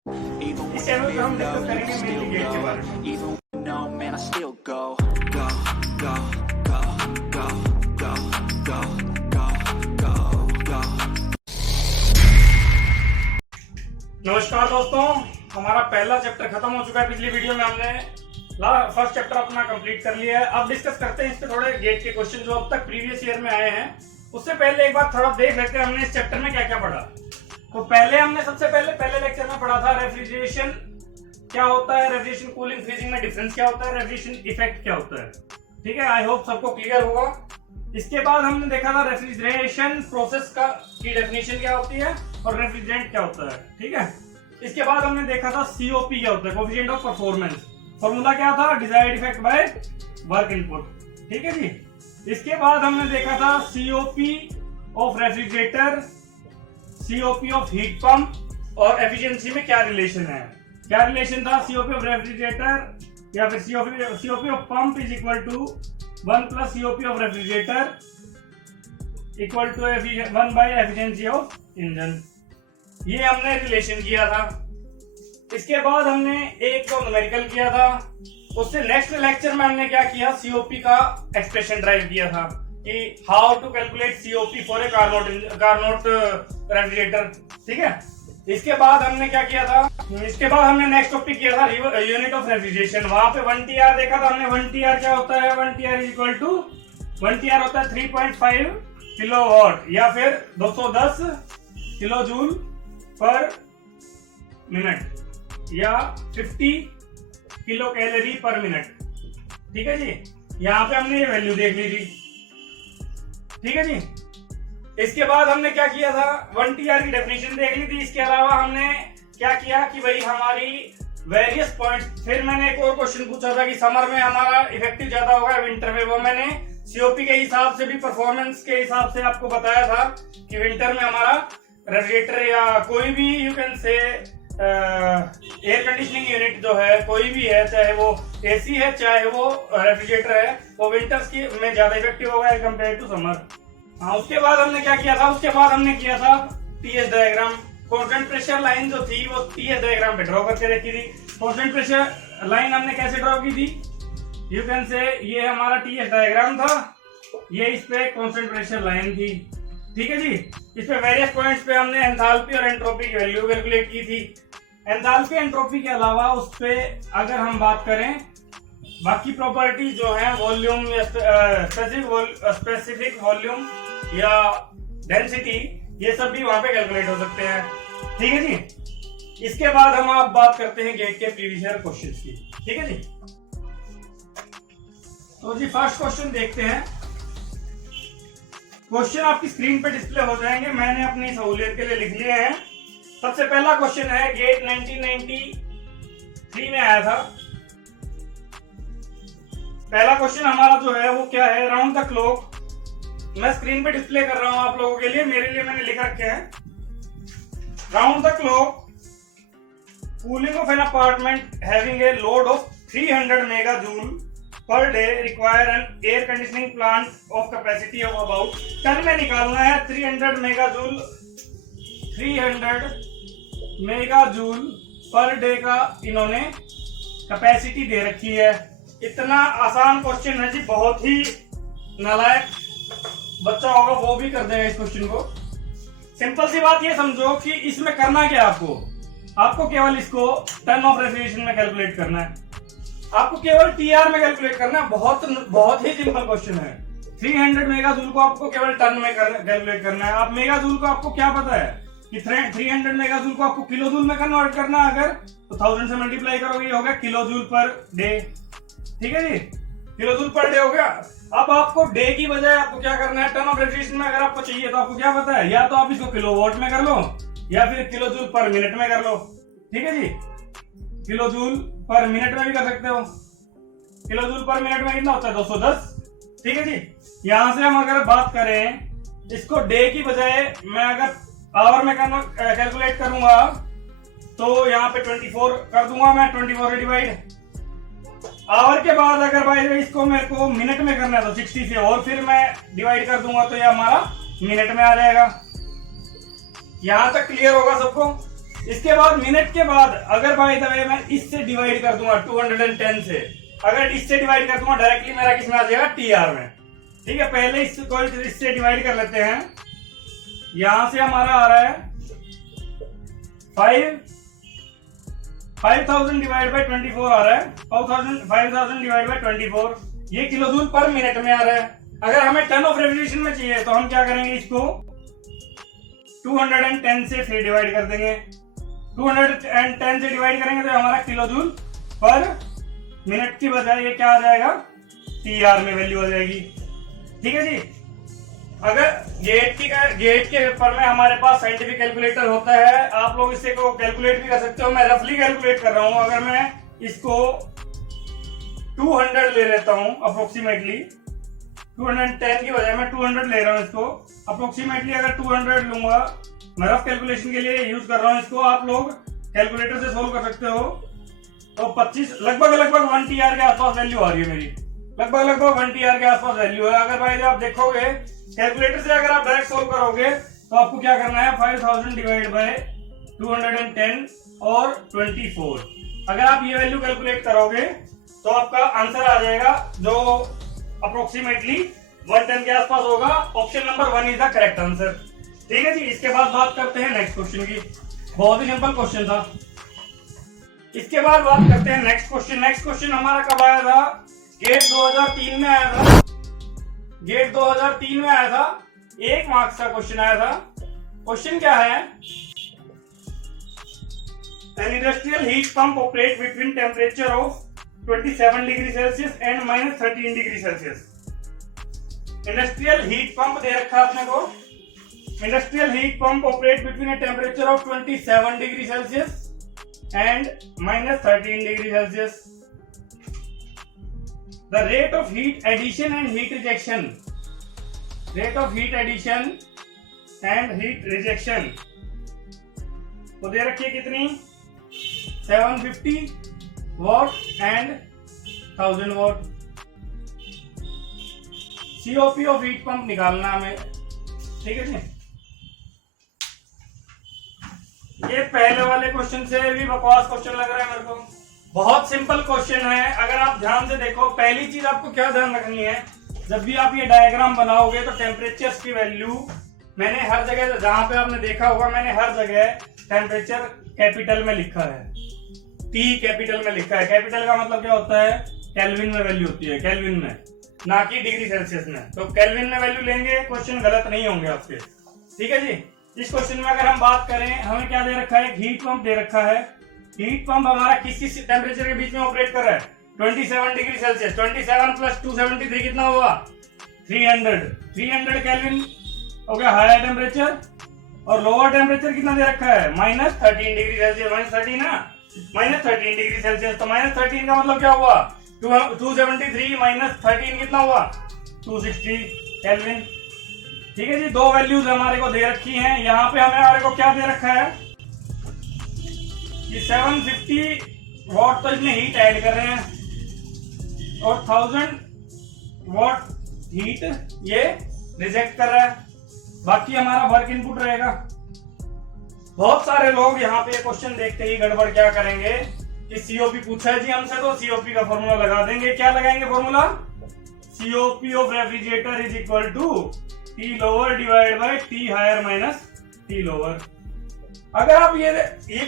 इस चैनल पे हम डिस्कस करेंगे मेनली गेट के बारे में। नमस्कार दोस्तों, हमारा पहला चैप्टर खत्म हो चुका है। पिछली वीडियो में हमने फर्स्ट चैप्टर अपना कंप्लीट कर लिया है। अब डिस्कस करते हैं इस पे थोड़े गेट के क्वेश्चन जो अब तक प्रीवियस ईयर में आए हैं। उससे पहले एक बार थोड़ा देख लेते हैं हमने इस चैप्टर में क्या क्या पढ़ा। तो पहले हमने सबसे पहले लेक्चर में पढ़ा था रेफ्रिजरेशन क्या होता है, रेफ्रिजरेशन कूलिंग फ्रीजिंग में डिफरेंस क्या होता है, रेफ्रिजरेशन इफेक्ट क्या होता है। ठीक है, आई होप सबको क्लियर होगा। इसके बाद हमने देखा था रेफ्रिजरेशन प्रोसेस का की डेफिनेशन क्या होती है और रेफ्रिजरेंट क्या होता है। ठीक है, इसके बाद हमने देखा था सीओपी क्या होता है, कोएफिशिएंट ऑफ परफॉर्मेंस। फॉर्मूला क्या था, desired effect by work input. ठीक है जी। इसके बाद हमने देखा था COP of refrigerator, COP of heat pump और एफिशिएंसी में क्या रिलेशन है। क्या रिलेशन था, सीओपी ऑफ रेफ्रिजरेटर या फिर COP of pump is equal to 1 plus COP of refrigerator equal to 1 by efficiency of engine. ये हमने रिलेशन किया था। इसके बाद हमने एक तो न्यूमेरिकल किया था। उससे नेक्स्ट लेक्चर में हमने क्या किया, सीओपी का एक्सप्रेशन ड्राइव किया था कि how to calculate COP for a Carnot refrigerator. ठीक है, इसके बाद हमने क्या किया था, इसके बाद हमने नेक्स्ट टॉपिक किया था यूनिट ऑफ रेफ्रिजरेशन। वहां पे 1 TR देखा था हमने। 1 TR क्या होता है, 1 TR is equal to 1 TR होता है 3.5 किलोवाट या फिर 210 किलो जूल पर मिनट या 50 किलो कैलोरी पर मिनट। ठीक है जी, यहाँ पे हमने ये वैल्यू देख ली थी। ठीक है जी। इसके बाद हमने क्या किया था, 1 TR की डेफिनेशन देख ली थी। इसके अलावा हमने क्या किया कि भाई हमारी वेरियस पॉइंट्स, फिर मैंने एक और क्वेश्चन पूछा था कि समर में हमारा इफेक्टिव ज्यादा होगा विंटर में। वो मैंने सीओपी के हिसाब से भी, परफॉर्मेंस के हिसाब से आपको बताया था कि विंटर में हमारा रेफ्रिजरेटर या कोई भी यू कैन से एयर कंडीशनिंग यूनिट जो है, कोई भी है, चाहे वो एसी है चाहे वो रेफ्रिजरेटर है, वो विंटर्स की में ज्यादा इफेक्टिव होगा कंपेयर टू समर। हाँ, उसके बाद हमने क्या किया था, उसके बाद हमने किया था TS diagram. Constant pressure line जो थी वो टीएस डायग्राम पे ड्रॉ करके रखी थी। कांस्टेंट प्रेशर लाइन हमने कैसे ड्रॉ की थी, यू कैन से ये हमारा टीएस डायग्राम था, ये इस पे कांस्टेंट प्रेशर लाइन थी। ठीक है जी। इस पे वेरियस पॉइंट्स पे हमने एंथैल्पी और एंट्रोपी की वैल्यू कैलकुलेट की थी। एंथैल्पी एंट्रोपी के अलावा उस पे अगर हम बात करें बाकी प्रॉपर्टी जो है, वॉल्यूम या स्पेसिफिक वॉल्यूम या डेंसिटी, ये सब भी वहां पे कैलकुलेट हो सकते हैं। ठीक है जी। इसके बाद हम आप बात करते हैं गेट के प्रीवियस ईयर क्वेश्चंस की। ठीक है जी। तो जी फर्स्ट क्वेश्चन देखते हैं। क्वेश्चन आपकी स्क्रीन पे डिस्प्ले हो जाएंगे, मैंने अपनी सहूलियत के लिए लिख लिए हैं। सबसे पहला क्वेश्चन है, गेट 1993 में आया था। पहला क्वेश्चन हमारा जो है वो क्या है, राउंड द क्लॉक। मैं स्क्रीन पे डिस्प्ले कर रहा हूं आप लोगों के लिए, मेरे लिए मैंने लिख रखे हैं। Round the clock cooling of an apartment having a load of 300 mega joule per day require an air conditioning plant of capacity of about, ton में निकालना है 300 मेगा जूल पर डे का इन्होंने कैपेसिटी दे रखी है। इतना आसान क्वेश्चन है जी, बहुत ही नालायक बच्चा होगा वो भी कर देगा इस क्वेश्चन को। सिंपल सी बात ये समझो कि इसमें करना क्या, आपको केवल इसको टन ऑफ रेफ्रिजरेशन में कैलकुलेट करना है, आपको केवल टीआर में कैलकुलेट करना है। बहुत ही सिंपल क्वेश्चन है। 300 मेगा जूल को आपको केवल टन में कैलकुलेट करना है। आप मेगा जूल को आपको क्या पता है कि 300 मेगा जूल को आपको किलो जूल में कन्वर्ट करना है। अगर तो 1000 से मल्टीप्लाई करोगे, ये हो गया किलो जूल पर डे। ठीक है जी, किलो जूल पर डे हो गया। अब आपको डे की बजाय आपको क्या करना है, टन ऑफ रेफ्रिजरेशन में अगर आपको चाहिए तो आपको क्या पता है, या तो आप इसको किलोवाट में कर लो या फिर किलो जूल पर मिनट में कर लो। ठीक है जी, किलो जूल पर मिनट में भी कर सकते हो। किलो जूल पर मिनट में कितना होता है, 210। ठीक है जी। यहां से हम अगर बात करें इसको डे की बजाय मैं अगर आवर में कैलकुलेट करूंगा तो यहाँ पे 24 कर दूंगा मैं, 24 से डिवाइड। आवर के बाद अगर भाई इसको मेरे को मिनट में करना है तो 60 से और फिर मैं डिवाइड कर दूंगा तो ये हमारा मिनट में आ जाएगा। यहां तक क्लियर होगा सबको। इसके बाद मिनट के बाद अगर बाय द वे मैं इससे डिवाइड कर दूंगा 210 से, अगर इससे डिवाइड कर दूंगा डायरेक्टली मेरा किसमें आ जाएगा, टीआर में। ठीक है, पहले इससे डिवाइड कर लेते हैं। यहां से हमारा आ रहा है 5000 डिवाइड बाय 24 आ रहा है, 5000 डिवाइड बाय 24, ये किलो जूल पर मिनट में आ रहा है। अगर हमें टन ऑफ रेवोल्यूशन में चाहिए तो हम क्या करेंगे, इसको 210 से फिर डिवाइड कर देंगे। 210 से डिवाइड करेंगे तो हमारा किलो जूल पर मिनट की बजाय ये क्या आ जाएगा, टीआर में वैल्यू आ जाएगी। ठीक है जी। अगर गेट के पेपर में हमारे पास साइंटिफिक कैलकुलेटर होता है, आप लोग इससे को कैलकुलेट भी कर सकते हो। मैं रफली कैलकुलेट कर रहा हूं। अगर मैं इसको 200 ले लेता हूं अप्रोक्सीमेटली, 210 की बजाय मैं 200 ले रहा हूं इसको अप्रोक्सीमेटली। अगर 200 लूंगा, मैं रफ कैलकुलेशन के लिए यूज कर रहा हूं इसको, आप लोग कैलकुलेटर से सोल्व कर सकते हो। तो 25 लगभग 1 टीआर के आसपास वैल्यू आ रही है मेरी, लगभग 1 टीआर के आसपास वैल्यू है। अगर भाई आप देखोगे कैलकुलेटर से, अगर आप डायरेक्ट सोल्व करोगे तो आपको क्या करना है, 5000 डिवाइड बाय 210 और 24। अगर आप ये वैल्यू कैलकुलेट करोगे तो आपका आंसर आ जाएगा जो अप्रोक्सीमेटली 110 के आसपास होगा। Option number 1 is the correct answer. ठीक है जी। इसके बाद बात करते हैं नेक्स्ट क्वेश्चन की। बहुत ही सिंपल क्वेश्चन था। इसके बाद बात करते हैं नेक्स्ट क्वेश्चन। नेक्स्ट क्वेश्चन हमारा कब आया था, गेट 2003 में आया था। गेट 2003 में आया था, 1 मार्क्स का क्वेश्चन आया था। क्वेश्चन क्या है, an industrial heat pump operate between temperature of 27 degree Celsius and -13 degree Celsius. Industrial heat pump दे रखा है अपने को। Industrial heat pump operate between a temperature of 27 degree Celsius and -13 degree Celsius. The rate of heat addition and heat rejection. Rate of heat addition and heat rejection को दे रखी है कितनी, 750 watt and 1000 watt। COP of heat pump निकालना हमें। ठीक है जी। ये पहले वाले क्वेश्चन से भी बकवास क्वेश्चन लग रहा है मेरे को। बहुत सिंपल क्वेश्चन है। अगर आप ध्यान से देखो, पहली चीज आपको क्या ध्यान रखनी है, जब भी आप ये डायग्राम बनाओगे तो टेम्परेचर्स की वैल्यू मैंने हर जगह, जहां पे आपने देखा होगा, मैंने हर जगह टेम्परेचर कैपिटल में लिखा है, टी कैपिटल में लिखा है। कैपिटल का मतलब क्या होता है, केल्विन में वैल्यू होती है, केल्विन में, ना कि डिग्री सेल्सियस में। तो केल्विन में वैल्यू लेंगे, क्वेश्चन गलत नहीं होंगे आपके। ठीक है जी। इस क्वेश्चन में अगर हम बात करें, हमें क्या दे रखा है, हीट पंप दे रखा है। हीट पंप हमारा किस टेम्परेचर के बीच में ऑपरेट कर रहा है, 27 डिग्री सेल्सियस। 27 प्लस 273 कितना हुआ, 300 केल्विन हो गया हायर टेम्परेचर। और लोअर टेम्परेचर कितना दे रखा है, -13 डिग्री सेल्सियस। -13 ना, -13 डिग्री सेल्सियस। तो -13 का मतलब क्या हुआ, 273 -13 कितना हुआ, 260 केल्विन। ठीक है जी। 2 वैल्यूज हमारे को दे रखी हैं। यहाँ पे हमारे को क्या दे रखा है कि 750 वॉट तो इसमें हीट ऐड कर रहे हैं और 1000 वॉट हीट ये रिजेक्ट कर रहा है। बाकी हमारा वर्क इनपुट रहेगा। बहुत सारे लोग यहाँ पे क्वेश्चन देखते ही गड़बड़ क्या करेंगे कि सीओपी पूछा है जी हमसे, तो सीओपी का फॉर्मूला लगा देंगे। क्या लगाएंगे formula, COP of refrigerator is equal to T lower divide by T higher minus T lower. अगर आप ये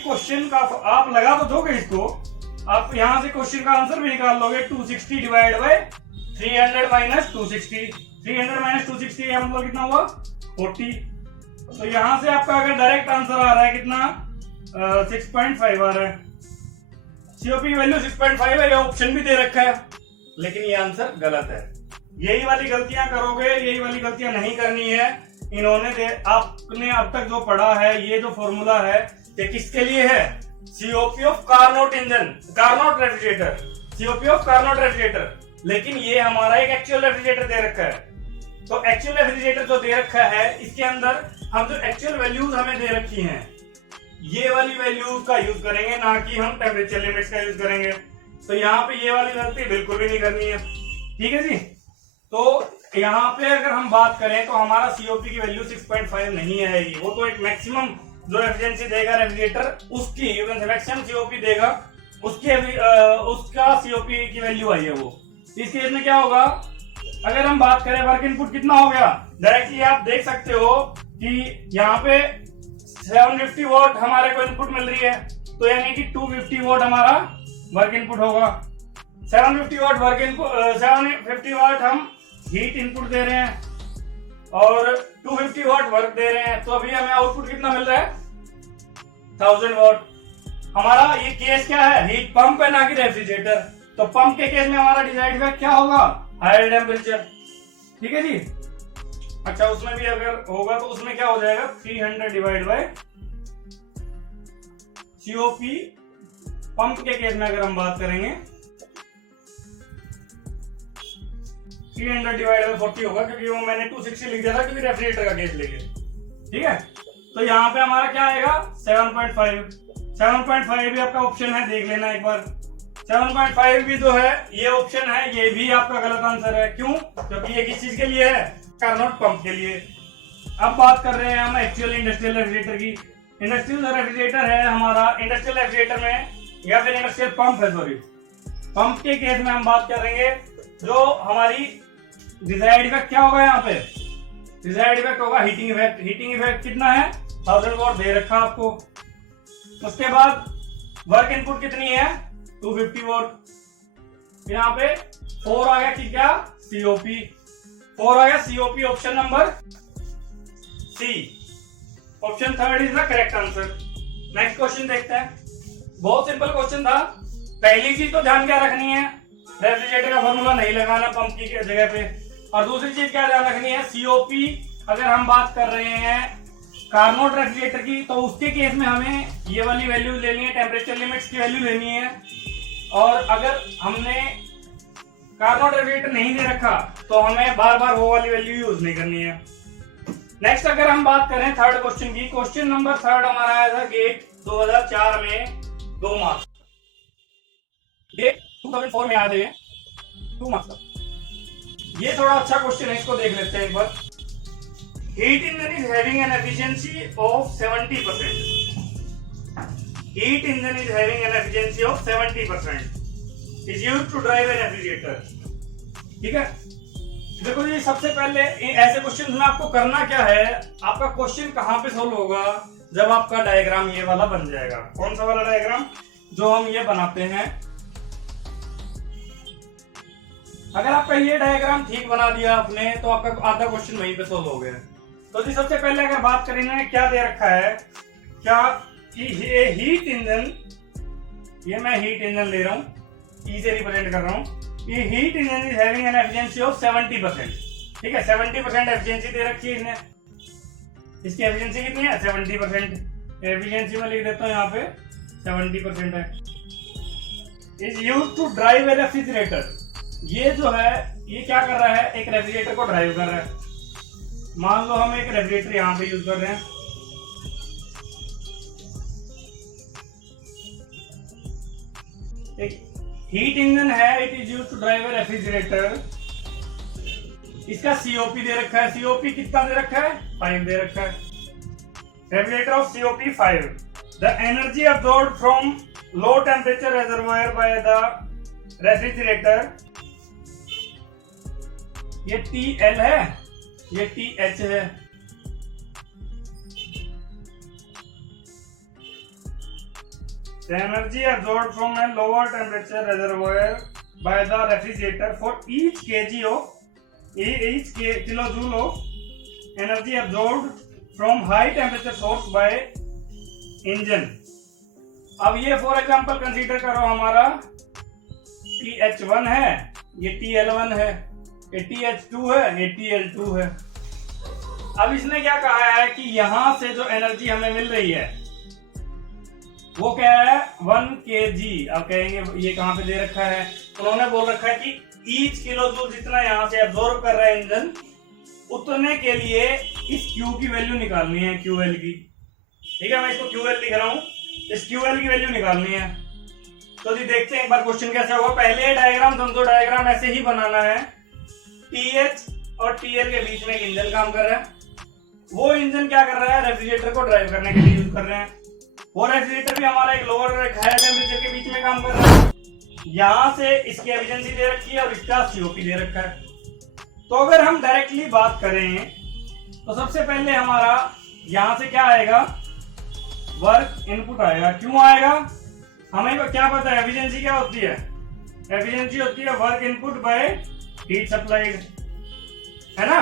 क्वेश्चन का आप लगा तो दोगे इसको, आप यहां से क्वेश्चन का आंसर भी निकाल लोगे। 260 डिवाइड बाय 300 माइनस 260, 300 माइनस 260 का मतलब कितना हुआ, 40। तो यहां से आपका अगर डायरेक्ट आंसर आ रहा है कितना, 6.5 आ रहा है। सीओपी वैल्यू 6.5 है, ये ऑप्शन भी दे रखा है, लेकिन ये आंसर गलत है। यही वाली गलतियां करोगे, यही वाली गलतियां नहीं करनी है। इन्होंने आपने अब तक जो पढ़ा है, ये जो फॉर्मूला है, ये किसके लिए है, COP of Carnot engine, Carnot refrigerator, COP of Carnot refrigerator. लेकिन ये हमारा एक एक्चुअल रेफ्रिजरेटर दे रखा है। तो एक्चुअल रेफ्रिजरेटर जो दे रखा है, इसके अंदर हम जो एक्चुअल वैल्यूज हमें दे रखी हैं, ये वाली वैल्यूज का यूज करेंगे, ना कि हम टेम्परेचर लिमिट्स का यूज करेंगे। तो यहाँ पे ये वाली गलती बिल्कुल भी नहीं करनी है। ठीक है जी। तो यहाँ पे अगर हम बात करें तो हमारा सीओपी की वैल्यू 6.5 नहीं आएगी, वो तो एक मैक्सिमम जो एफिशिएंसी देगा रेफ्रिजरेटर उसकी मैक्सिमम सीओपी देगा उसकी उसका सीओपी की वैल्यू आई है वो। इस केस में क्या होगा, अगर हम बात करें वर्क इनपुट कितना हो गया, डायरेक्टली आप देख सकते हो कि यहाँ पे 750 वॉट हमारे को इनपुट मिल रही है, तो यानी कि 250 वॉट हमारा वर्क इनपुट होगा। 750 वॉट वर्क इनपुट, 750 वॉट हम हीट इनपुट दे रहे हैं और 250 वॉट वर्क दे रहे हैं, तो अभी हमें आउटपुट कितना मिल रहा है 1000 वॉट। हमारा ये केस क्या है, हीट पंप है ना कि रेफ्रिजरेटर, तो पंप के केस में हमारा डिजायर्ड इफेक्ट क्या होगा, हायर टेम्परेचर। ठीक है जी। अच्छा, उसमें भी अगर होगा तो उसमें क्या हो जाएगा 300 डिवाइड बाय सीओपी। पंप के केस में अगर हम बात करेंगे 300 डिवाइड बाय 40 होगा, क्योंकि वो मैंने 260 लिख दिया था क्योंकि रेफ्रिजरेटर का केस लेके। ठीक है, तो यहाँ पे हमारा क्या आएगा 7.5 भी आपका ऑप्शन है, देख लेना एक बार। 7.5 भी जो है ये ऑप्शन है, ये भी आपका गलत आंसर है। क्यों? क्योंकि ये किस चीज के लिए है, कार्नोट पंप के लिए। अब बात कर रहे हैं हम एक्चुअल इंडस्ट्रियल रेफ्रिजरेटर की। इंडस्ट्रियल रेफ्रिजरेटर है हमारा, इंडस्ट्रियल रेफ्रिजरेटर में या फिर इंडस्ट्रियल पंप है, सॉरी पंप के केस में हम बात करेंगे जो हमारी डिजायर्ड इफेक्ट क्या होगा, यहाँ पे डिजायर्ड इफेक्ट होगा हीटिंग इफेक्ट। हीटिंग इफेक्ट कितना है 1000 वॉट दे रखा आपको। उसके बाद वर्क इनपुट कितनी है 250 वॉट। यहाँ पे 4 आ गया कि क्या सीओपी, 4 आ गया COP, option number C, option 3 is the correct answer. Next question देखते हैं, बहुत सिंपल क्वेश्चन था। पहली चीज तो ध्यान क्या रखनी है, रेफ्रिजरेटर का फॉर्मूला नहीं लगाना पंप की जगह पे, और दूसरी चीज क्या ध्यान रखनी है, सीओपी अगर हम बात कर रहे हैं कार्नोट रेफ्रिजरेटर की तो उसके केस में हमें ये वाली वैल्यू लेनी है, टेम्परेचर लिमिट्स की वैल्यू लेनी है। और अगर हमने कार्नोट रेफ्रिजरेटर नहीं दे रखा तो हमें बार बार वो वाली वैल्यू यूज नहीं करनी है। नेक्स्ट अगर हम बात करें थर्ड क्वेश्चन की, क्वेश्चन नंबर 3 हमारा आया था गेट 2004 में 2 मार्क्स, ये 2004 में आया था, ये 2 मार्क्स का। ये थोड़ा अच्छा क्वेश्चन है, इसको देख लेते हैं एक बार। Heat engine is having an efficiency of 70%. Heat engine is having an efficiency of 70%. Is used to drive a refrigerator. ठीक है, देखो जी सबसे पहले ऐसे क्वेश्चन में आपको करना क्या है, आपका क्वेश्चन कहाँ पे सोल्व होगा, जब आपका डायग्राम ये वाला बन जाएगा। कौन सा वाला डायग्राम, जो हम ये बनाते हैं। अगर आपका ये डायग्राम ठीक बना दिया आपने तो आपका आधा क्वेश्चन वहीं पे सोल्व हो गया। तो जी सबसे पहले अगर बात करें ना, क्या दे रखा है, क्या कि ये हीट इंजन, ये मैं हीट इंजन ले रहा हूं, ई से रिप्रेजेंट कर रहा हूं। ये heat engine is having an efficiency of 70%। ठीक है, 70% एफिशिएंसी दे रखी है इसने। इसकी एफिशिएंसी कितनी है 70%। एफिशिएंसी में लिख देता हूं यहाँ पे 70% है। Is used to drive a refrigerator. ये जो है ये क्या कर रहा है, एक रेफ्रिजरेटर को ड्राइव कर रहा है। मान लो हम एक रेफ्रिजरेटर यहां पे यूज कर रहे हैं, एक हीट इंजन है, it is used to drive a refrigerator. इसका सीओपी दे रखा है, सीओपी कितना दे रखा है 5 दे रखा है। Refrigerator of COP 5, the energy absorbed from low temperature reservoir bye the refrigerator, ये TL है, ये TH है। The energy absorbed from a lower temperature reservoir by the refrigerator for each kilojoule of energy absorbed from high temperature source by engine। अब ये for example consider करो हमारा TH1 है, ये TL1 है, ये TH2 है, ये TL2 है। अब इसने क्या कहा है कि यहां से जो एनर्जी हमें मिल रही है वो क्या है 1 kg। अब कहेंगे ये कहां पे दे रखा है, उन्होंने बोल रखा है कि ईच किलो जूल जितना यहां से एब्जॉर्ब कर रहा है इंजन, उतने के लिए इस Q की वैल्यू निकालनी है, QL की। ठीक है, मैं इसको QL लिख रहा हूं, इस QL की वैल्यू निकालनी है। तो जी देखते हैं एक बार क्वेश्चन कैसे होगा। पहले डायग्राम समझो, डायग्राम ऐसे ही बनाना है। TH और TL के बीच में एक इंजन काम कर रहा है, वो इंजन क्या कर रहा है, रेफ्रिजरेटर को ड्राइव करने के लिए यूज कर रहे हैं। वो रेफ्रिजरेटर भी हमारा एक लोअर और एक हायर टेम्परेचर के बीच में काम कर रहा है। यहां से इसकी एफिशिएंसी दे रखी है और इसका सीओपी दे रखा है। तो अगर हम डायरेक्टली बात करें तो सबसे पहले हमारा यहां से क्या आएगा, वर्क इनपुट आएगा। क्यों आएगा, हमें को क्या पता है एफिशिएंसी क्या होती है, एफिशिएंसी होती है work input by heat supplied, है ना,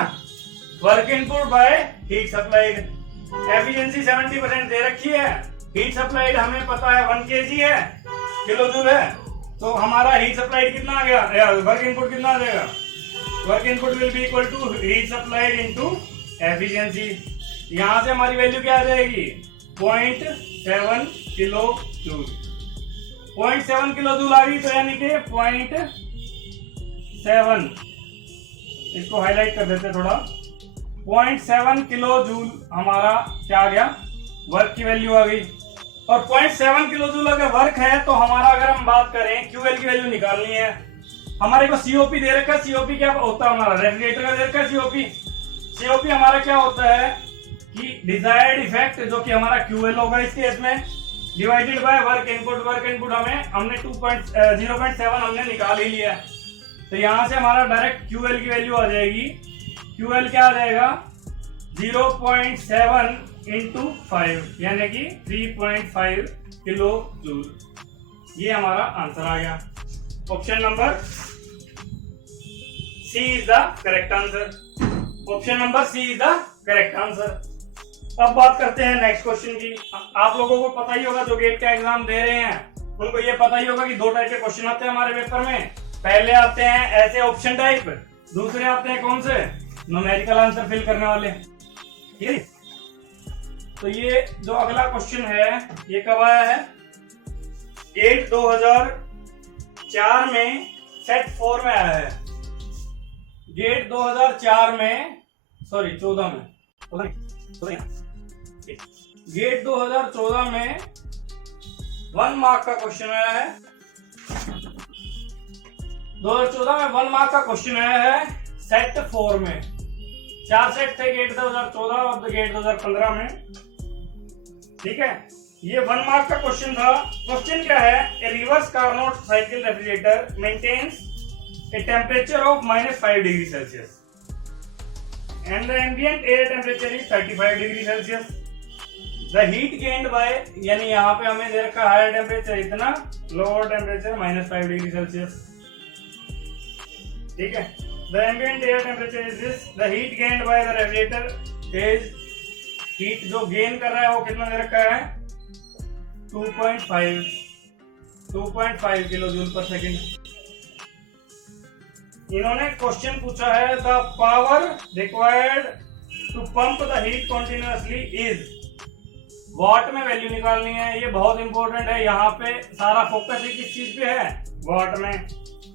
work input by heat supplied. Efficiency 70% दे रखी है, हीट सप्लाइड हमें पता है 1 kg है, किलो जूल है, तो हमारा हीट सप्लाइड कितना आ गया, वर्क इनपुट कितना आ जाएगा, work input will be equal to heat supplied into efficiency. यहां से हमारी वैल्यू क्या आ जाएगी, 0.7 किलो जूल। 0.7 किलो जूल आ गई, तो यानी कि 0.7, इसको हाईलाइट कर देते थोड़ा, 0.7 किलो जूल हमारा क्या आ गया, वर्क की वैल्यू आ गई। और 0.7 किलो जूल अगर वर्क है तो हमारा, अगर हम बात करें क्यूएल की वैल्यू निकालनी है, हमारे को सीओपी दे रखा है। सीओपी क्या होता है, हमारा रेफ्रिजरेटर का दे रखा है सीओपी। सीओपी हमारा क्या होता है कि डिजायर्ड इफेक्ट, जो कि हमारा क्यूएल होगा इस केस में, divided by work input. Work input हमने 0.7 हमने निकाल ही लिया। तो यहां से हमारा डायरेक्ट क्यूएल की वैल्यू आ जाएगी। क्यूएल क्या आ जाएगा, 0.7 इंटू 5 यानी कि 3.5 किलो जूल। ये हमारा आंसर आ गया। Option number C is the correct answer. Option number C is the correct answer. अब बात करते हैं नेक्स्ट क्वेश्चन की। आप लोगों को पता ही होगा, जो गेट का एग्जाम दे रहे हैं उनको ये पता ही होगा कि 2 टाइप के क्वेश्चन आते हैं हमारे पेपर में। पहले आते हैं ऐसे ऑप्शन टाइप, दूसरे आते हैं कौन से, न्यूमेरिकल आंसर फिल करने वाले। ठीक है, तो ये जो अगला क्वेश्चन है ये कब आया है, 8/2004 में सेट 4 में आया है। गेट 2004 में, सॉरी 14 में, गेट 2014 में 1 मार्क का क्वेश्चन आया है। 2014 में 1 मार्क का क्वेश्चन आया है सेट 4 में। 4 सेट थे गेट 2014 और गेट 2015 में। ठीक है, ये 1 मार्क का क्वेश्चन था। क्वेश्चन क्या है, a reverse Carnot cycle refrigerator maintains a temperature of -5 degree Celsius and the ambient air temperature is 35 degree Celsius. The heat gained by, यानी यहाँ पे हमें दे रखा हायर टेम्परेचर इतना, लोअर टेम्परेचर -5 डिग्री सेल्सियस। ठीक है, the ambient air temperature is this, the heat gained by the refrigerator is, heat जो गेन कर रहा है वो कितना दे रखा है, 2.5 किलो जूल पर सेकेंड। इन्होंने क्वेश्चन पूछा है, the power required to pump the heat continuously is, watt में वैल्यू निकालनी है। ये बहुत इंपॉर्टेंट है, यहाँ पे सारा फोकस किस चीज पे है, वॉट में।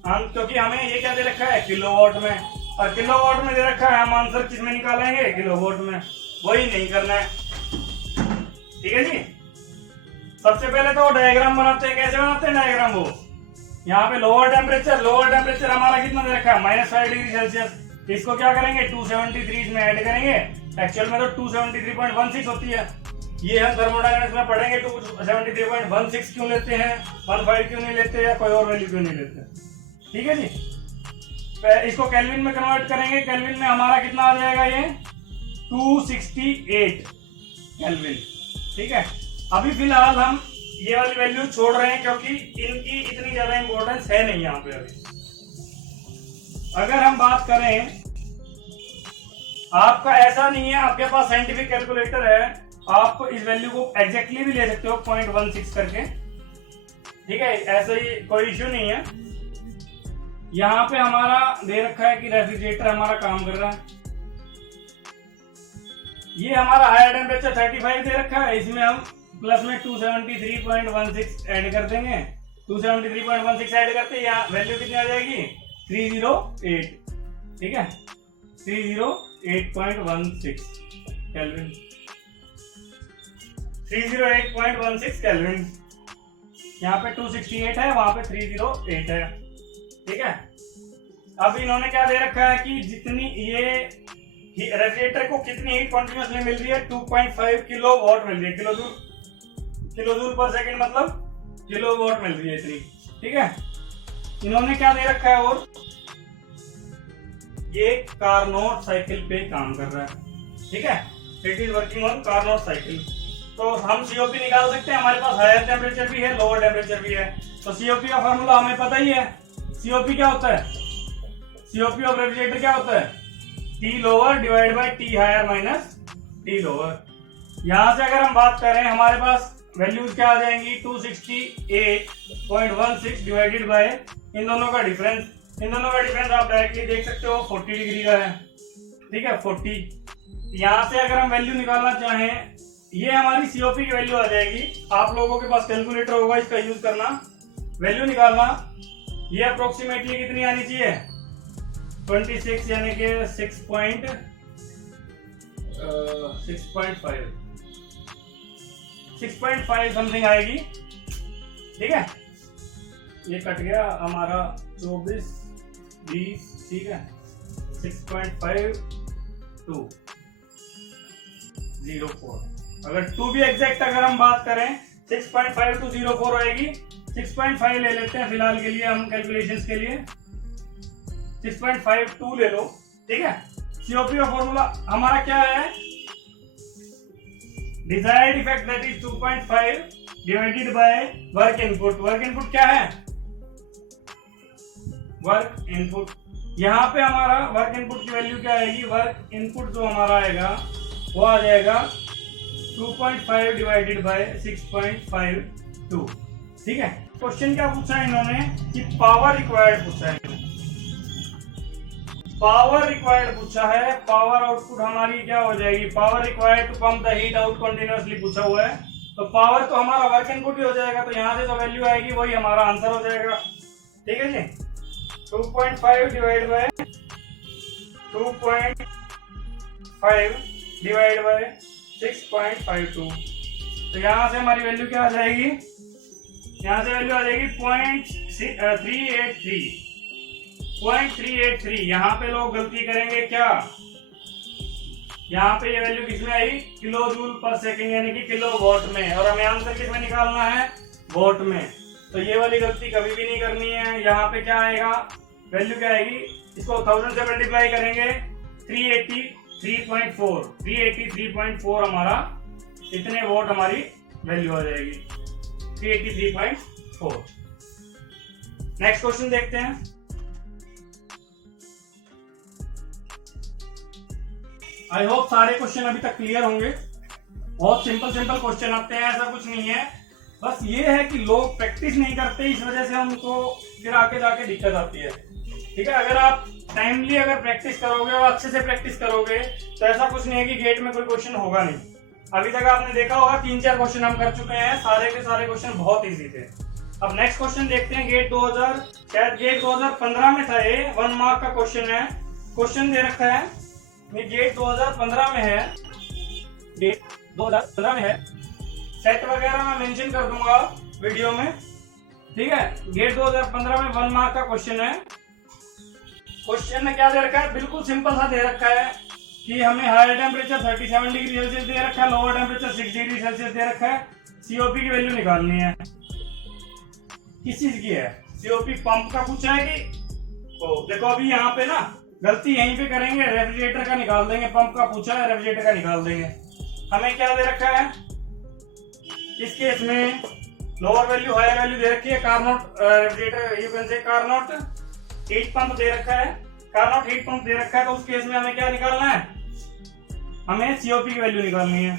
हम, क्योंकि हमें ये क्या दे रखा है, किलोवाट में, और किलोवाट में दे रखा है, हम आंसर किस में निकालेंगे, किलोवाट में। वही नहीं करना है। ठीक है जी, सबसे पहले तो डायग्राम बनाते हैं। कैसे बनाते हैं डायग्राम, वो यहाँ पे लोअर टेम्परेचर हमारा कितना दे रखा है, -5 डिग्री सेल्सियस। इसको क्या करेंगे, 273 इसमें ऐड करेंगे। एक्चुअल में तो 273.16 होती है। ये हम थर्मोडायनामिक्स में पढ़ेंगे 273.16 क्यों लेते हैं, 15 क्यों नहीं लेते, या कोई और वैल्यू क्यों नहीं लेते। ठीक है जी, इसको केल्विन में कन्वर्ट करेंगे। केल्विन में हमारा कितना आ जाएगा, ये 268 केल्विन। ठीक है, अभी फिलहाल हम ये वाली वैल्यू छोड़ रहे हैं क्योंकि इनकी इतनी ज्यादा इंपॉर्टेंस है नहीं यहाँ पे अभी। अगर हम बात करें, आपका ऐसा नहीं है, आपके पास साइंटिफिक कैलकुलेटर है, आप इस वैल्यू को एग्जैक्टली भी ले सकते हो 0.16 करके। ठीक है, ऐसा ही कोई इश्यू नहीं है। यहाँ पे हमारा दे रखा है कि रेफ्रिजरेटर हमारा काम कर रहा है। ये हमारा हायर टेम्परेचर 35 दे रखा है, इसमें हम प्लस में 273.16 ऐड कर देंगे। 273.16 ऐड करते यहाँ वैल्यू कितनी आ जाएगी, 308। ठीक है, 308.16 केल्विन, 308.16 केल्विन। यहाँ पे 268 है, वहां पे 308 है। ठीक है, अब इन्होंने क्या दे रखा है कि जितनी ये रेफ्रिजरेटर को कितनी हीट कंटिन्यूअसली मिल रही है? 2.5 किलो वॉट मिल रही है। किलो जूल पर सेकंड मतलब किलो वॉट मिल रही है इतनी। ठीक है, इन्होंने क्या दे रखा है और ये कार्नोट साइकिल पे काम कर रहा है। ठीक है, it is working on Carnot cycle. तो हम सीओपी निकाल सकते हैं, हमारे पास हायर टेम्परेचर भी है, लोअर टेम्परेचर भी है। तो सीओपी का फॉर्मूला हमें पता ही है। सीओपी क्या होता है? सीओपी ऑफ रेफ्रिजरेटर क्या होता है? T lower divide by T higher minus T lower. यहां से अगर हम बात करें, हमारे पास वैल्यूज क्या आ जाएंगी? 268.16 डिवाइडेड बाय इन दोनों का डिफरेंस। इन दोनों का डिफरेंस आप डायरेक्टली देख सकते हो 40 डिग्री का है। ठीक है, 40। यहां से अगर हम वैल्यू निकालना चाहें, ये हमारी सीओपी की वैल्यू आ जाएगी। आप लोगों के पास कैलकुलेटर होगा, इसका यूज करना, वैल्यू निकालना। ये अप्रोक्सीमेटली कितनी आनी चाहिए? 26 यानी कि 6.5 समथिंग आएगी। ठीक है, ये कट गया हमारा 24 20। ठीक है, 6.5204। अगर 2 भी एग्जैक्ट अगर हम बात करें 6.5204 आएगी। 6.5 ले लेते हैं फिलहाल के लिए हम कैलकुलेशंस के लिए, 6.52 ले लो। ठीक है, सीओपी का फॉर्मूला हमारा क्या है? Desired effect that is 2.5 divided by work input. Work input क्या है? Work input. यहाँ पे हमारा वर्क इनपुट की वैल्यू क्या आएगी? वर्क इनपुट जो हमारा आएगा वो आ जाएगा 2.5 डिवाइडेड बाय 6.52। ठीक है, क्वेश्चन क्या पूछा है इन्होंने कि पावर रिक्वायर्ड पूछा है। पावर रिक्वायर्ड पूछा है। पावर आउटपुट हमारी क्या हो जाएगी? Power required to pump the heat out continuously पूछा हुआ है, तो पावर तो हमारा वर्क इनपुट ही हो जाएगा। तो यहाँ से जो वैल्यू आएगी वही हमारा आंसर हो जाएगा। ठीक है जी, 2.5 डिवाइड बाय 2.5 डिवाइड बाय 6.52। तो यहाँ से हमारी वैल्यू क्या आ जाएगी? यहाँ से वैल्यू आ जाएगी 0.383। यहाँ पे लोग गलती करेंगे क्या? यहाँ पे ये वैल्यू किसमें आई? किलो जूल पर सेकंड यानी कि किलो वॉट में, और हमें आंसर किसमें निकालना है? वॉट में। तो ये वाली गलती कभी भी नहीं करनी है। यहाँ पे क्या आएगा? वैल्यू क्या आएगी? इसको 1000 से मल्टीप्लाई करेंगे 383.4 हमारा इतने वोट हमारी वैल्यू आ जाएगी 383.4। नेक्स्ट क्वेश्चन देखते हैं। आई होप सारे क्वेश्चन अभी तक क्लियर होंगे। बहुत सिंपल क्वेश्चन आते हैं, ऐसा कुछ नहीं है। बस ये है कि लोग प्रैक्टिस नहीं करते, इस वजह से उनको फिर आके जाके दिक्कत आती है। ठीक है, अगर आप टाइमली अगर प्रैक्टिस करोगे और अच्छे से प्रैक्टिस करोगे तो ऐसा कुछ नहीं है कि गेट में कोई क्वेश्चन होगा नहीं। अभी तक आपने देखा होगा 3-4 क्वेश्चन हम कर चुके हैं, सारे के सारे क्वेश्चन बहुत इजी थे। अब नेक्स्ट क्वेश्चन देखते हैं। गेट 2015 में था, ये 1 मार्क का क्वेश्चन है। क्वेश्चन दे रखा है, ये गेट 2015 में है, गेट 2015 में है। सेट वगैरह मैं मेंशन कर दूंगा वीडियो में। ठीक है, गेट 2015 में 1 मार्क का क्वेश्चन है। क्वेश्चन में क्या दे रखा है? बिल्कुल सिंपल सा दे रखा है कि हमें हायर टेम्परेचर 37 डिग्री सेल्सियस दे रखा है, लोअर टेम्परेचर 6 डिग्री सेल्सियस दे रखा है। सीओपी की वैल्यू निकालनी है। किस चीज की है? सीओपी पंप का पूछा है कि तो देखो अभी यहाँ पे ना गलती यहीं पे करेंगे, रेफ्रिजरेटर का निकाल देंगे। पंप का पूछा है, रेफ्रिजरेटर का निकाल देंगे। हमें क्या दे रखा है इस केस में? लोअर वैल्यू हायर वैल्यू दे रखी है। Carnot refrigerator, you can say Carnot heat pump दे रखा है। कार्नोट हीट पंप दे रखा है, तो उस केस में हमें क्या निकालना है? हमें सीओपी की वैल्यू निकालनी है।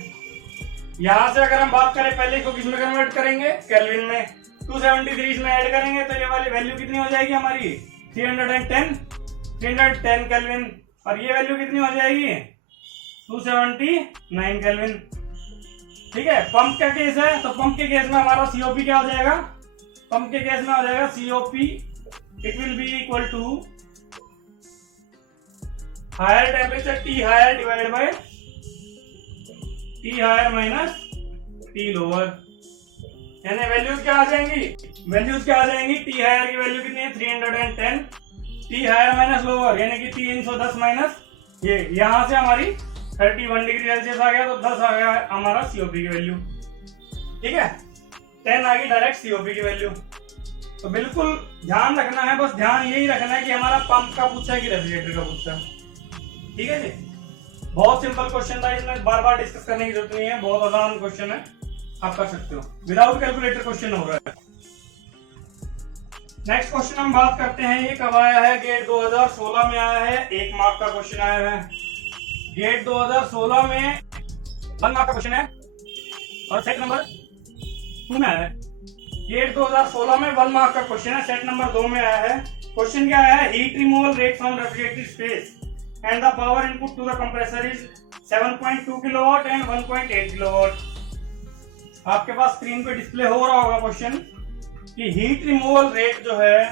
यहां से अगर हम बात करें, पहले इसको किस में कन्वर्ट करेंगे? केल्विन में। 273 में ऐड करेंगे तो ये वाली वैल्यू कितनी हो जाएगी हमारी? 310 केल्विन। और ये वैल्यू कितनी हो जाएगी? 279 केल्विन। ठीक है, पंप का केस है, तो पंप के केस में हमारा सीओपी क्या हो जाएगा? पंप के केस में हो जाएगा COP it will be equal to higher temperature T higher divide by T higher minus T lower. यानी वैल्यूज क्या आ जाएंगी? वैल्यूज क्या आ जाएंगी? टी हायर की वैल्यू कितनी है? 310। टी हायर माइनस लोअर यानी कि 310 माइनस ये यहाँ से हमारी 31 डिग्री सेल्सियस आ गया, तो 10 आ गया हमारा सीओपी की वैल्यू। ठीक है, 10 आ गई डायरेक्ट सीओपी की वैल्यू। तो बिल्कुल ध्यान रखना है, बस ध्यान यही रखना है कि हमारा पंप का पूछा है कि रेफ्रिजरेटर का पूछा है। ठीक है जी, बहुत सिंपल क्वेश्चन था, इसमें बार बार डिस्कस करने की जरूरत नहीं है, बहुत आसान क्वेश्चन है, आप कर सकते हो। विदाउट कैलकुलेटर क्वेश्चन हो रहा है। नेक्स्ट क्वेश्चन हम बात करते हैं, ये कब आया है? गेट 2016 में आया है, 1 मार्क का क्वेश्चन आया है। गेट 2016 में 1 मार्क का क्वेश्चन है और सेट नंबर 2 में आया है। गेट 2016 में 1 मार्क का क्वेश्चन है, सेट नंबर 2 में आया है। क्वेश्चन क्या है? Heat removal rate from refrigerated space and the power input to the compressor is 7.2 kilowatt and 1.8 kilowatt. आपके पास स्क्रीन पे डिस्प्ले हो रहा होगा क्वेश्चन कि हीट रिमूवल रेट जो है,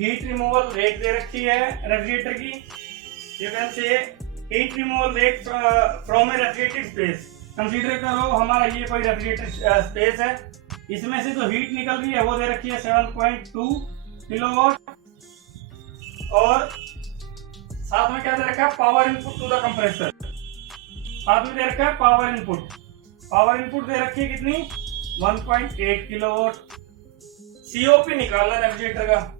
हीट रिमूवल रेट दे रखी है रेफ्रिजरेटर की। यू कैन से heat removal rate from A refrigerated space. Consider करो हमारा ये कोई रेफ्रिजरेटर स्पेस है, इसमें से जो हीट निकल रही है वो दे रखी है 7.2 किलोवाट और साथ में क्या दे रखा है? Power input to the compressor. साथ में दे रखा है पावर इनपुट। पावर इनपुट दे रखी है कितनी? 1.8 किलोवाट। सीओपी निकालना रेफ्रिजरेटर का।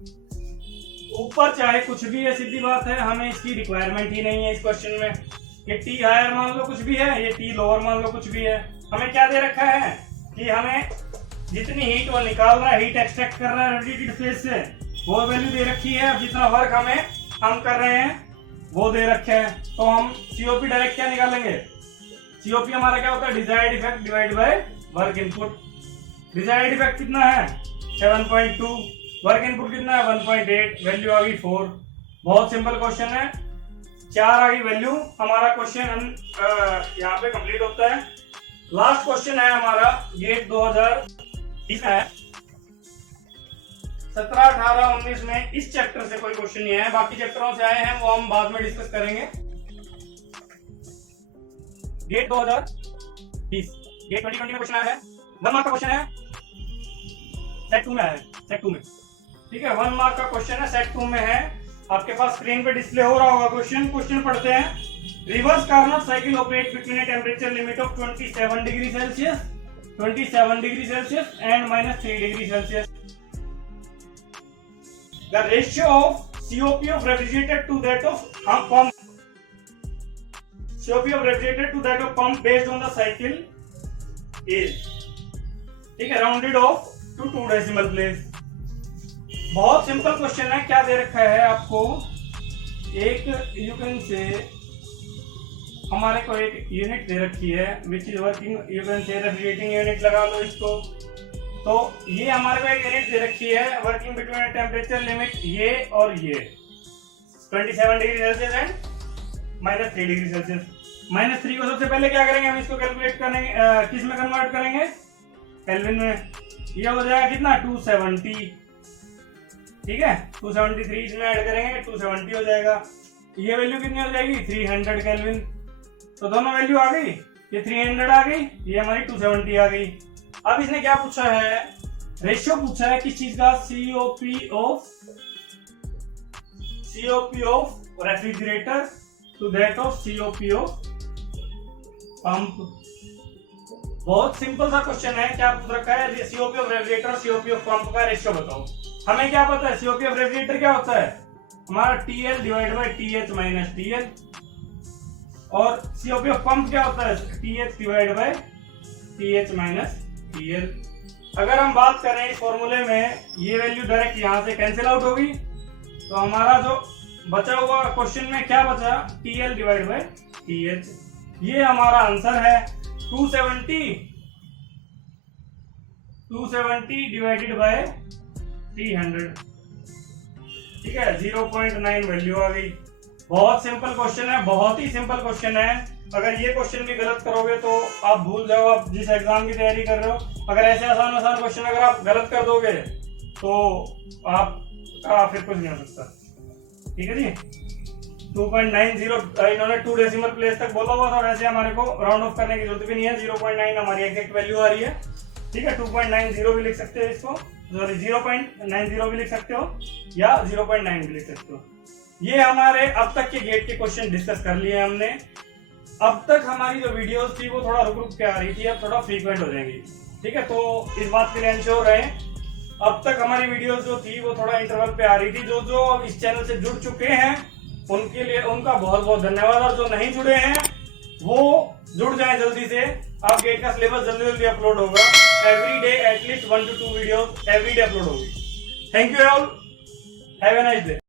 ऊपर चाहे कुछ भी है, सीधी बात है, हमें इसकी रिक्वायरमेंट ही नहीं है इस क्वेश्चन में। ये टी हायर मान लो कुछ भी है, ये टी लोअर मान लो कुछ भी है। हमें क्या दे रखा है कि हमें जितनी हीट वो निकाल रहा है, हीट एक्सट्रैक्ट कर रहा है रेफ्रिजरेटेड स्पेस से, वो वैल्यू दे रखी है। अब जितना वर्क हम कर रहे हैं वो दे रखे हैं, तो हम सीओपी डायरेक्ट क्या निकालेंगे? सीओपी हमारा क्या होता है? Desired effect divide by work input. Desired effect कितना है? 7.2। वर्क इनपुट कितना है? 1.8। वैल्यू आ गई 4। बहुत सिंपल क्वेश्चन है, 4 आ गई वैल्यू। हमारा क्वेश्चन यहाँ पे कंप्लीट होता है। लास्ट क्वेश्चन है हमारा गेट 2020 में है। 17, 18, 19 में इस चैप्टर से कोई क्वेश्चन नहीं है, बाकी चैप्टरों से आए हैं, वो हम बाद में डिस्कस करेंगे। गेट 2020, गेट 2020 में क्वेश्चन आया है, 1 मार्क का क्वेश्चन है, सेट 2 में आया है, सेट 2 में। ठीक है, 1 मार्क का क्वेश्चन है, सेट 2 में है। आपके पास स्क्रीन पे डिस्प्ले हो रहा होगा क्वेश्चन। क्वेश्चन पढ़ते हैं। Reverse Carnot cycle operate between a temperature limit of 27 degree Celsius, 27 degree Celsius and -3 degree Celsius. The ratio of COP of refrigerator to that of pump. COP of refrigerator to that of pump based on the cycle is, ठीक है, rounded off to 2 decimal place. बहुत simple question है। क्या दे रखा है आपको? एक यू कैन से हमारे को एक यूनिट दे रखी है which is working, you can से रेफ्रिजरेटिंग यूनिट लगा लो इसको। तो ये हमारे को एक यूनिट दे रखी है वर्किंग बिटवीन टेम्परेचर लिमिट ये और ये 27 degree Celsius and -3 degree Celsius. -3 को सबसे पहले क्या करेंगे? हम इसको कैलकुलेट करेंगे, किस में कन्वर्ट करेंगे? केल्विन में। ये हो जाएगा कितना? 270। ठीक है, 273 इसमें ऐड करेंगे 270 हो जाएगा। ये वैल्यू कितनी हो जाएगी? 300 केल्विन। तो दोनों वैल्यू आ गई, ये 300 आ गई, ये हमारी 270 आ गई। अब इसने क्या पूछा है? रेशियो पूछा है किस चीज का? COP of refrigerator to that of COP of pump. बहुत सिंपल सा क्वेश्चन है। क्या पूछ रखा है? सीओपी ऑफ रेफ्रिजरेटर और सीओपी ऑफ पंप का रेशियो बताओ। हमें क्या पता है? सीओपी ऑफ रेफ्रिजरेटर क्या होता है? हमारा TL divide by TH minus TL। और सीओपी ऑफ पंप क्या होता है? TH divide by TH minus TL। अगर हम बात करें इस फॉर्मूले में, ये वैल्यू डायरेक्ट यहां से कैंसिल आउट होगी, तो हमारा जो बचा हुआ क्वेश्चन में क्या बचा? TL divide by TH। ये हमारा आंसर है। 270 डिवाइडेड बाय 300। ठीक है, 0.9 वैल्यू आ गई। बहुत सिंपल क्वेश्चन है, बहुत ही सिंपल क्वेश्चन है। अगर ये क्वेश्चन भी गलत करोगे तो आप भूल जाओ आप जिस एग्जाम की तैयारी कर रहे हो। अगर ऐसे आसान क्वेश्चन अगर आप गलत कर दोगे तो आपका फिर कुछ नहीं हो सकता। ठीक है जी, 2.90 इन्होंने 2 डेसिमल प्लेस तक बोला हुआ था, वैसे हमारे को राउंड ऑफ करने की जरूरत भी नहीं है। 0.9 हमारी एग्जैक्ट वैल्यू आ रही है। ठीक है, 2.90 भी लिख सकते हो इसको, सॉरी 0.90 भी लिख सकते हो या 0.9 भी लिख सकते हो। ये हमारे अब तक के गेट के क्वेश्चन डिस्कस कर लिए हमने। अब तक हमारी जो वीडियोस थी वो थोड़ा रुक रुक के आ रही थी, अब थोड़ा फ्रीक्वेंट हो जाएंगी, ठीक है। तो इस बात के लिए इंश्योर रहें। अब तक हमारी वीडियोस जो थी वो थोड़ा इंटरवल पे आ रही थी। जो जो अब इस चैनल से जुड़ चुके हैं उनके लिए उनका बहुत बहुत धन्यवाद, और जो नहीं जुड़े हैं वो जुड़ जाएं जल्दी से। आप गेट का सिलेबस जल्दी जल्दी अपलोड होगा, every day at least 1 to 2 videos every day upload होगी। Thank you all, have a nice day.